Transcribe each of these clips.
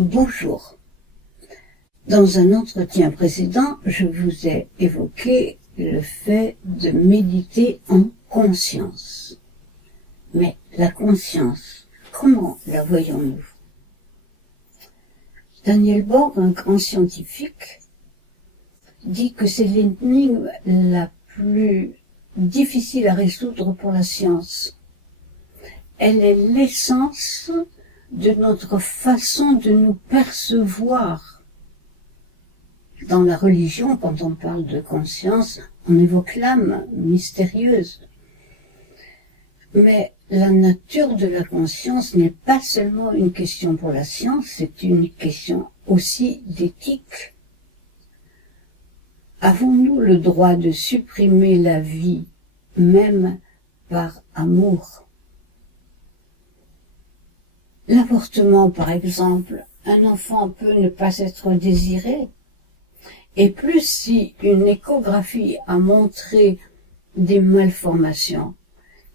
Bonjour. Dans un entretien précédent, je vous ai évoqué le fait de méditer en conscience. Mais la conscience, comment la voyons-nous? Daniel Borg, un grand scientifique, dit que c'est l'énigme la plus difficile à résoudre pour la science. Elle est l'essence de notre façon de nous percevoir. Dans la religion, quand on parle de conscience, on évoque l'âme mystérieuse. Mais la nature de la conscience n'est pas seulement une question pour la science, c'est une question aussi d'éthique. Avons-nous le droit de supprimer la vie, même par amour? L'avortement, par exemple, un enfant peut ne pas être désiré, et plus si une échographie a montré des malformations.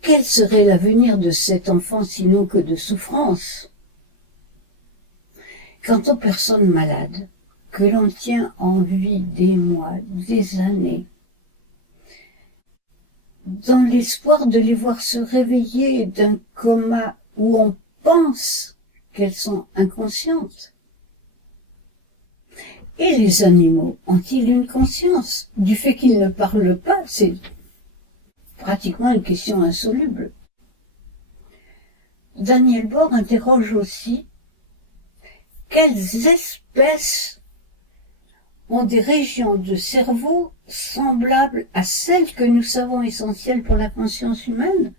Quel serait l'avenir de cet enfant sinon que de souffrance? Quant aux personnes malades, que l'on tient en vie des mois, des années, dans l'espoir de les voir se réveiller d'un coma où on pense qu'elles sont inconscientes. Et les animaux ont-ils une conscience? Du fait qu'ils ne parlent pas, c'est pratiquement une question insoluble. Daniel Borg interroge aussi quelles espèces ont des régions de cerveau semblables à celles que nous savons essentielles pour la conscience humaine.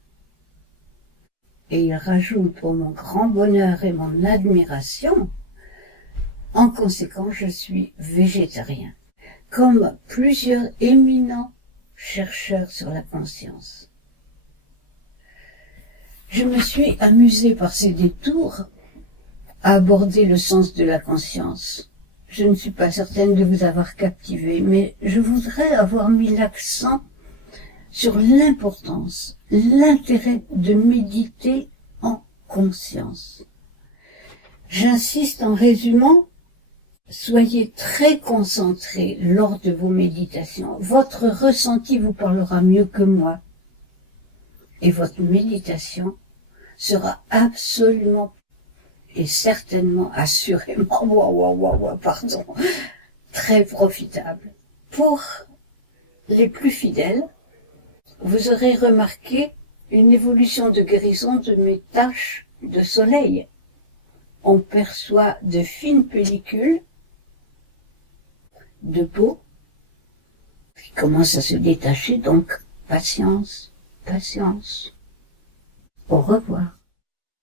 Et il rajoute, pour mon grand bonheur et mon admiration, en conséquence, je suis végétarien, comme plusieurs éminents chercheurs sur la conscience. Je me suis amusé par ces détours à aborder le sens de la conscience. Je ne suis pas certaine de vous avoir captivé, mais je voudrais avoir mis l'accent sur l'importance, l'intérêt de méditer en conscience. J'insiste en résumant, soyez très concentrés lors de vos méditations. Votre ressenti vous parlera mieux que moi. Et votre méditation sera absolument et certainement, assurément, très profitable. Pour les plus fidèles, vous aurez remarqué une évolution de guérison de mes taches de soleil. On perçoit de fines pellicules de peau qui commencent à se détacher, donc patience, patience. Au revoir.